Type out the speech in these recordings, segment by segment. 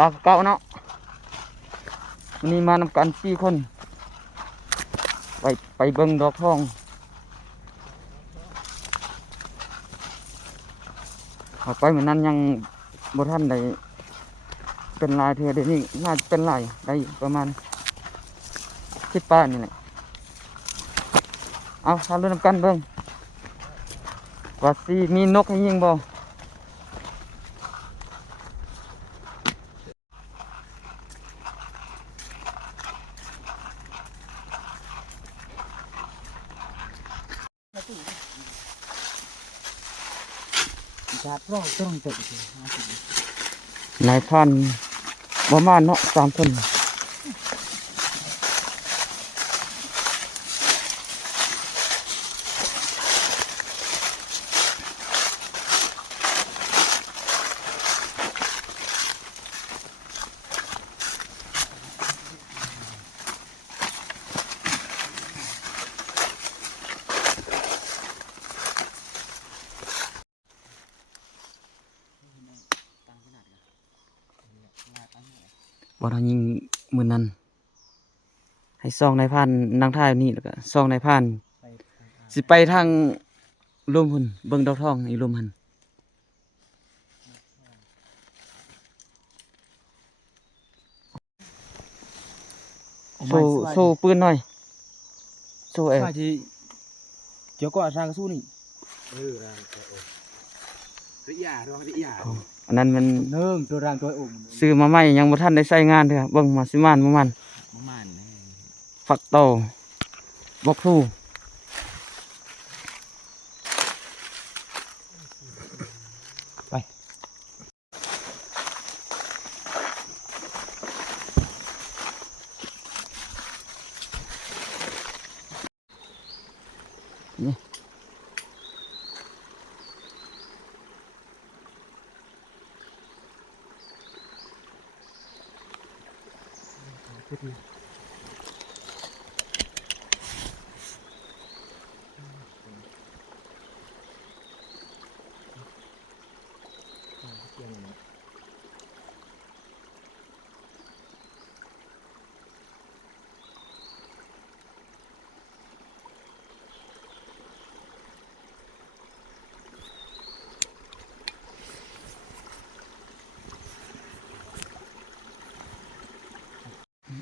ลาเก่าเนาะวันนี้มานำกัน4 คนไปเบิ่งดอกทองเอาไปเหมือนนั้นยังบ่ทันได้เป็นลายเทือเดี๋ยวนี้น่าจะเป็นลายได้ประมาณ18นี่แหละเอาทำเรื่องนำกันเบิ่งว่าสิมีนกให้ยิงบ่จัดรอบต้องเตะนายพันประมาณเนาะ3 คนบ่ทายิงมื้อนั้นให้ซองนายพันนางท่ายนี่แล้วก็ซองนายพันสิไปทางลมหุ่นเบิ่งดอกทองอีลมหันสู้ปืนหน่อยสู้มาจีเจ้าก็ร่างสู้นี่ร่างตัวริยาร่างริยาอันนั้นมันเนิ่งตัวร่างตัวอุ่มซื้อมาใหม่ยังบ่ทันได้ใช้งานเด้อเบิ่งมาสิมานมันฝักโตบอกทูไปนี่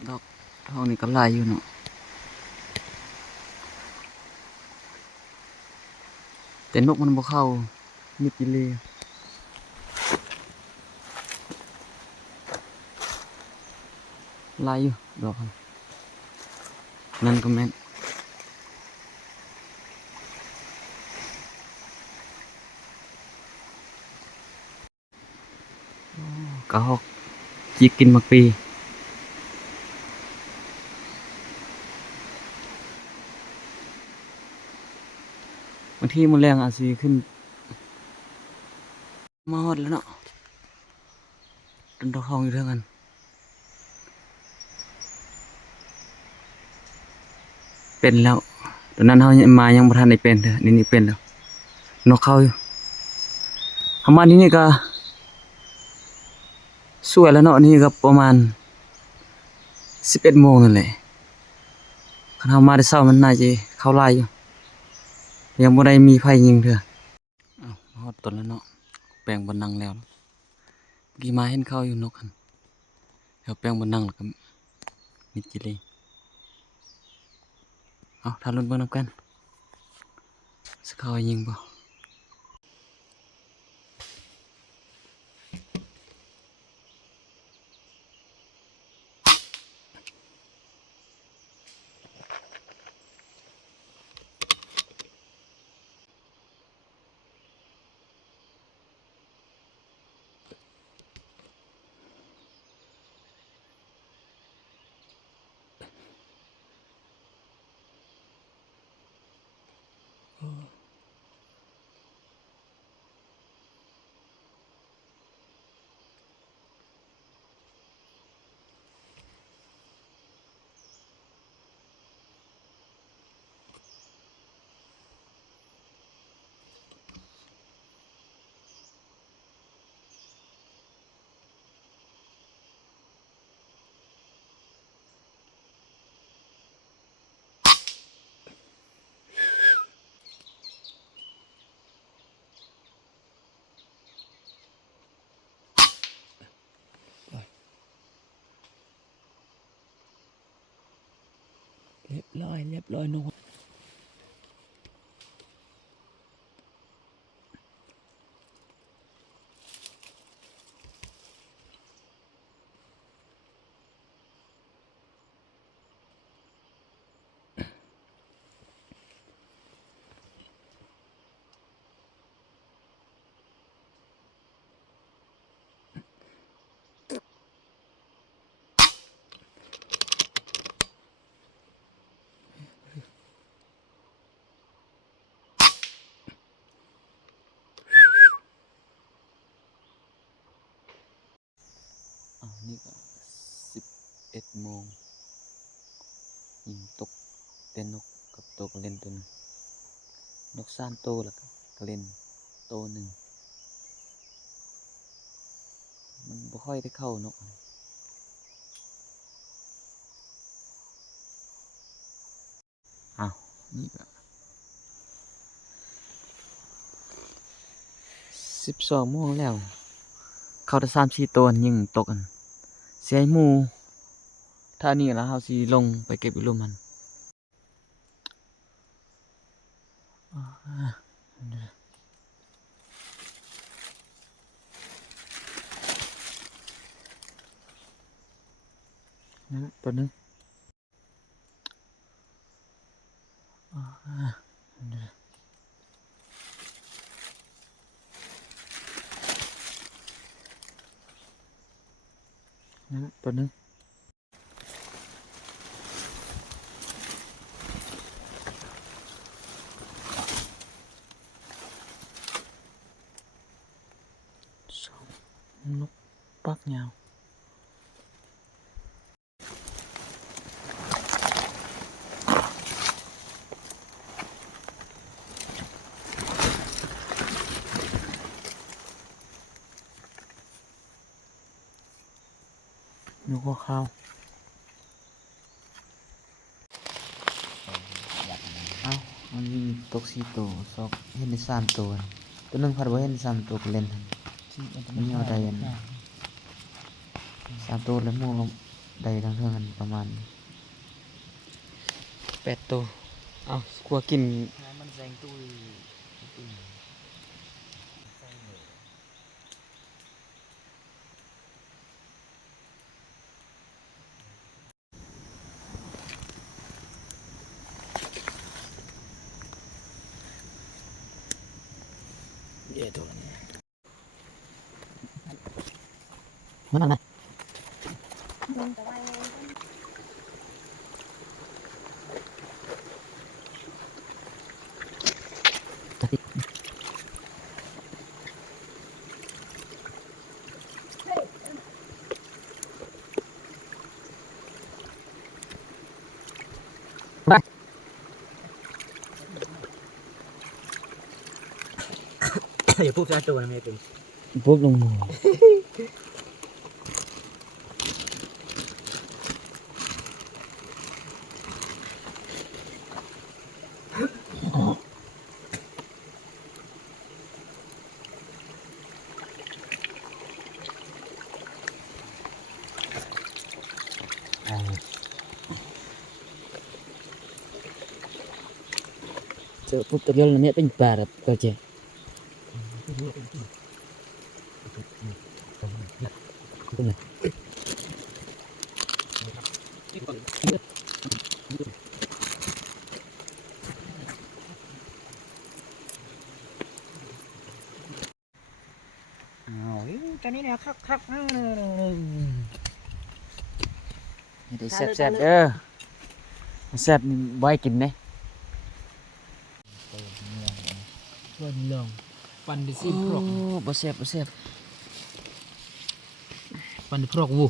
ดอกทองนี่ก็ลายอยู่เนาะแต่นกมันบ่เข้ามีกิเลสลายอยู่ดอกนั่นก็แม่นกระหอกจิกกินมักปีบางทีมันแรงอาจสิขึ้นมาฮอดแล้วเนาะต้นดอกทองอยู่เท่ากันเป็นแล้วตอนนั้นเฮามายังบ่ทันได้เป็นเด้อนี่เป็นแล้วนกเข้าอยู่เฮามานี่ก็สวยแล้วเนาะนี่ก็ประมาณ11 โมงนั่นแหละคันเฮามาได้เช้ามันน่าจะเข้าลายอยู่ยังบ่ได้มีไผยิงเด้ออ้าวฮอดต้นแล้วเนาะแปลงบ่นั่งแล้วเมื่อกี้มาเห็นเข้าอยู่นกหั่นแล้วแปลงบ่นั่งแล้วก็มีจิเลยเอาถ้าลุ้นเบิ่งนำกันสิเข้าให้ยิงบ่ เรียบร้อยนุ่งนี่ก็11 โมงยิงตกเต้นนกกับตัวกระเล่นตัวหนึงนก3 ตัวแล้วก็กระเล่นตัวหนึ่งมันบ่ค่อยได้เข้านกอ้าวนี่ก็12 โมงแล้วเข้าได้3-4 ตัวยิงตกกันเสียหมู่ถ้านี่แล้วเฮาสิลงไปเก็บอีกลุ่มมันนั่นตัวหนึงนั่นตัวหนึงสองนกปักยาวนกหัวขาวเอ้ามันยิงตก4 ตัวซอกเห็นได้3 ตัวตัวหนึงพัดบ่เห็น3 ตัวก็เล่นหั่นมันเอาได้อัน3 ตัวแล้วหมู่ลงได้ทั้งเท่ากันประมาณ8 ตัวเอ้ากลัวกินมันแซงตู้เดี๋ยวตัวนี้มันอะไรอย่าพูดตัวนะเมย์เป็น ปุ๊บลงหมูเจอปุ๊บตัวเดียวแล้วเนี่ยเป็นปลาแบบก็เจ๊ตอนนี้เนี่ยคักได้แซ่บๆเด้อแซ่บนี่บ่ให้กินเด้ ตัวเหลืองปันดิซิ โอ้ พรอก บ่แซ่บบ่แซ่บ ปันดิพรอกวู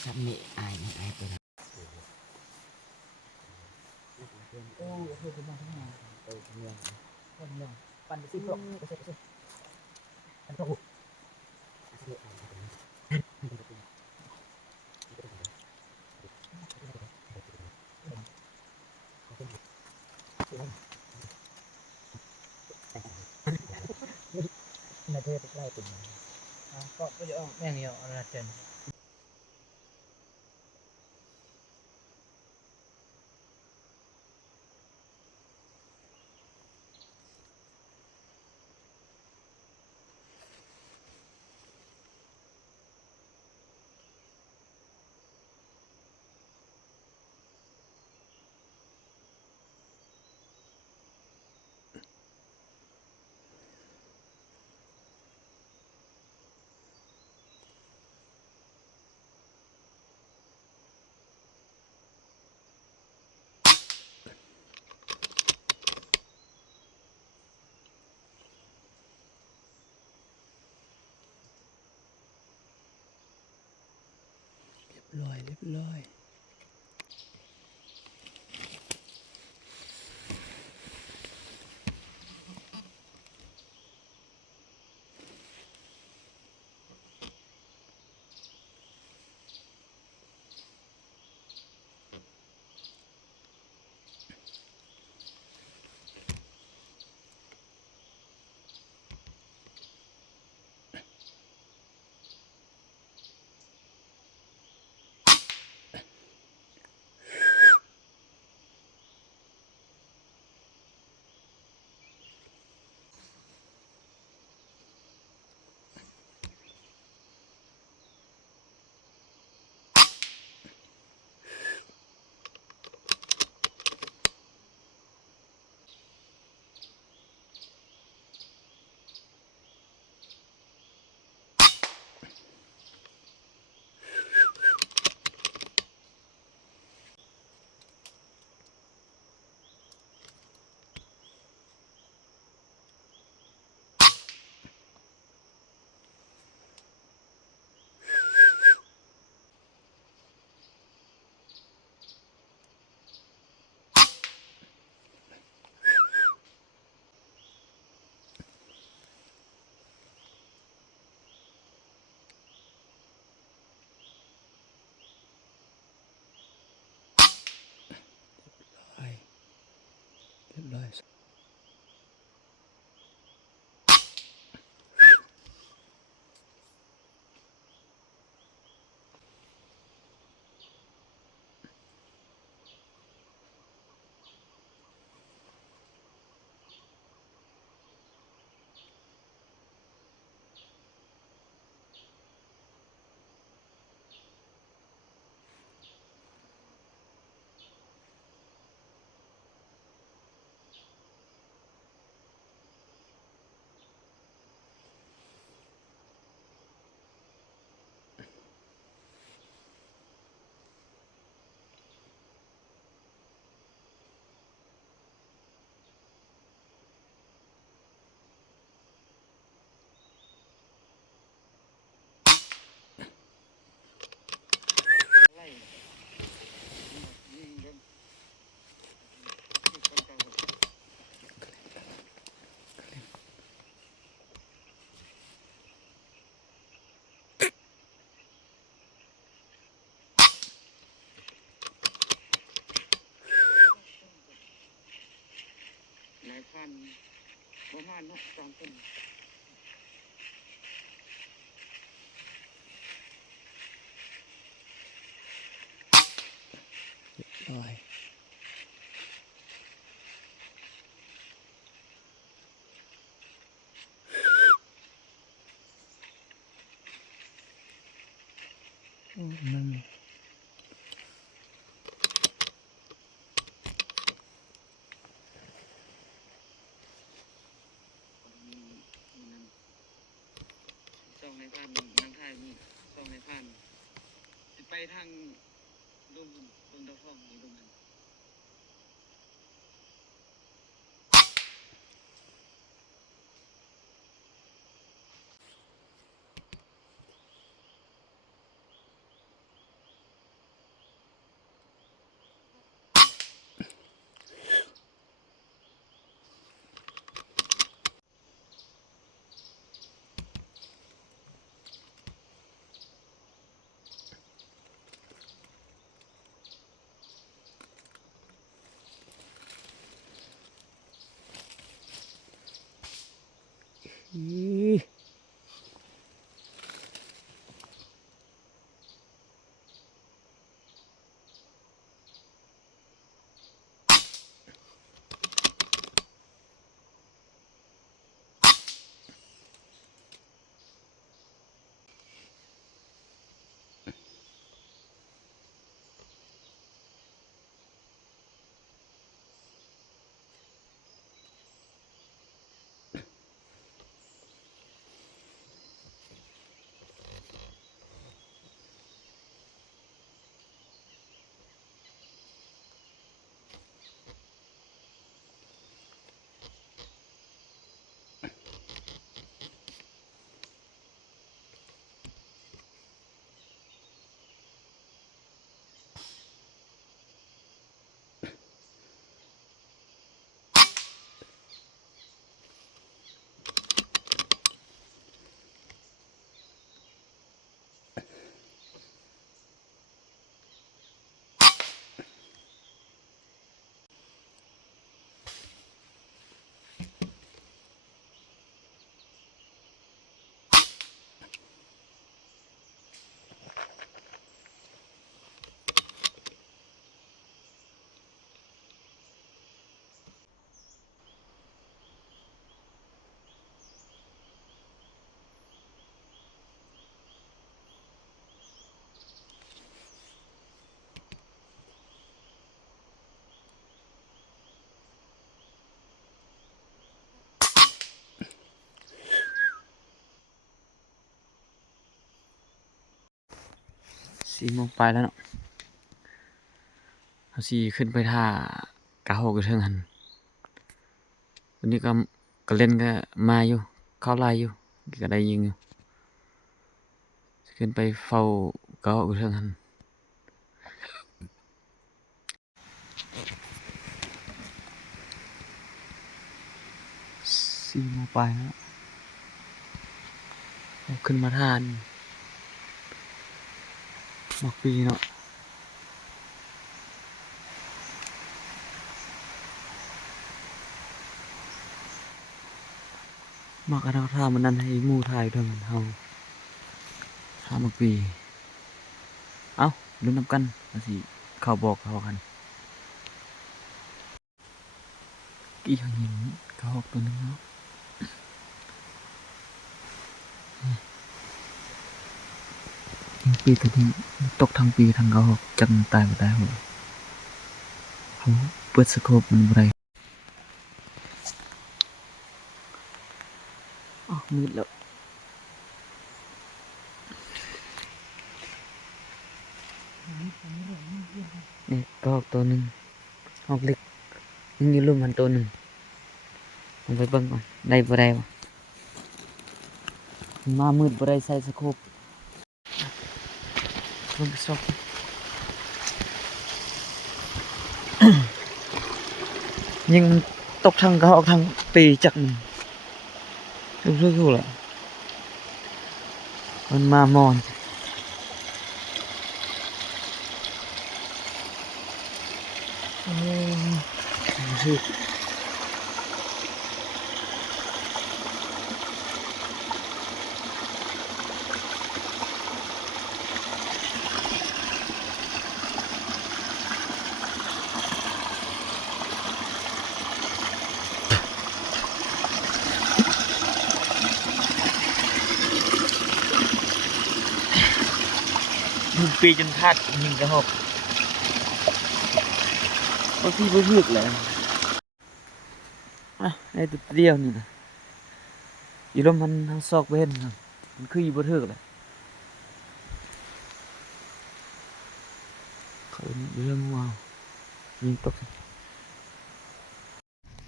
แซ่บนี่อายนี่อายตัวนั้น โอ้โหเป็นบ้านทั้งนั้นตัวเหลืองปันดิซิพรอกปันพรอกวูนาเทศใกล้ตุ่มก็จะแม่งเหี่ยวอะไรเจน ร้อยเรียบร้อยเรียบร้อยหลายพันประมาณเนาะ2 ต้นร้อยนั่นช่องในพันนางไทยมีช่องในพันสิไปทางดงดาวทองนี่ดงนั้นอี 4 โมงไปแล้วเนาะเอาสิขึ้นไปท่ากะโฮกระเทิงหันวันนี้ก็เล่นก็มาอยู่เข้าไล่อยู่ก็ได้ยิงอยู่ขึ้นไปเฝ้ากะโฮกระเทิงหัน4 โมงไปแล้วเอาขึ้นมาทานหมอกปีเนาะหมอกกระทาท่ามันนั่นให้หมู่ถ่ายด้วยมันเฮาท่าหมอกปีเอ้าลุ้นนำกันว่าสิเข้าบอกเขากันกี่เขาหินกระหอกตัวหนึงเนาะทั้งปีตัวนี้ตกทั้งปีทั้งกระหอกจังตายบ่ได้หมดเขาเปิดสโคปมันบ่ได้อ้าวมืดแล้วนี่กระหอกตัวหนึงหอกเล็กยังอยู่ลุ่มมันตัวหนึงลงไปเบิ่งก่อนได้บ่ได้วะมามืดบ่ได้ใส่สโคปลงไปซอก ยิงมันตกทางกระหอกทางปีจักหนึ่งรู้สึกแหละมันมามอนรู้สึกยิงปีจนพลาดยิงกระหอกบางทีบ่ถึกแหละอ่ะไอ้ตัวเดียวนี่นะอีลมมันทางซอกเว้นครับมันคืออีบ่ถึกแหละเขาเรื่องว้าวยิงตก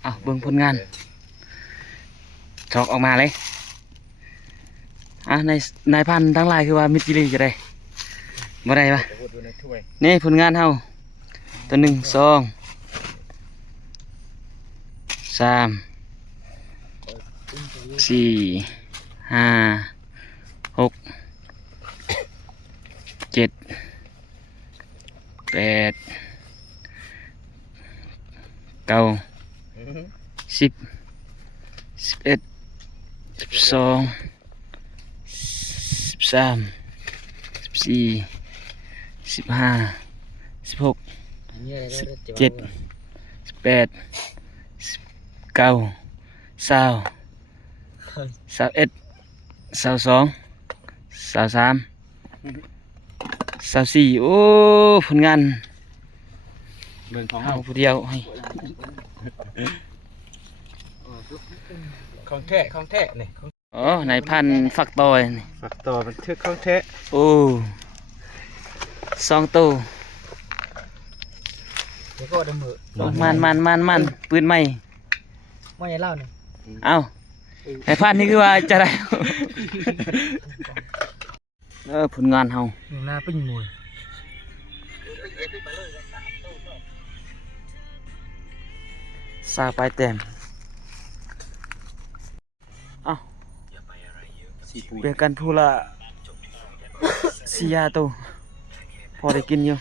อ่ะเบิ่งผลงานจอกออกมาเลยอ่ะนายพันทั้งหลายคือว่ามิตรจิลีจะได้บ่ได้ปะนี่ผลงานเฮาตัว1 2 3 4 5 6 7 8 9 10 11 12 13 14 15 16 17 18 19 20 21 22 23 24โอ้ผลงานเบิ่งของเฮาผู้เดียวให้ ของแท้ของแท้นี่ อ๋อนายพันฝักตอยนี่ ฝักต่อมันทึกของแท้ โอ้2ตัว เดี๋ยวก็ดมือ มันปืนใหม่ ว่าอย่าเล่านี่ เอ้านายพันนี่คือว่าจะได้ ผลงานเฮา หน้าปิ้งมวย ซาปลายแต้มเอ้าเปลี่ยนกันพูละ4 ยาตัวพอได้กินอยู่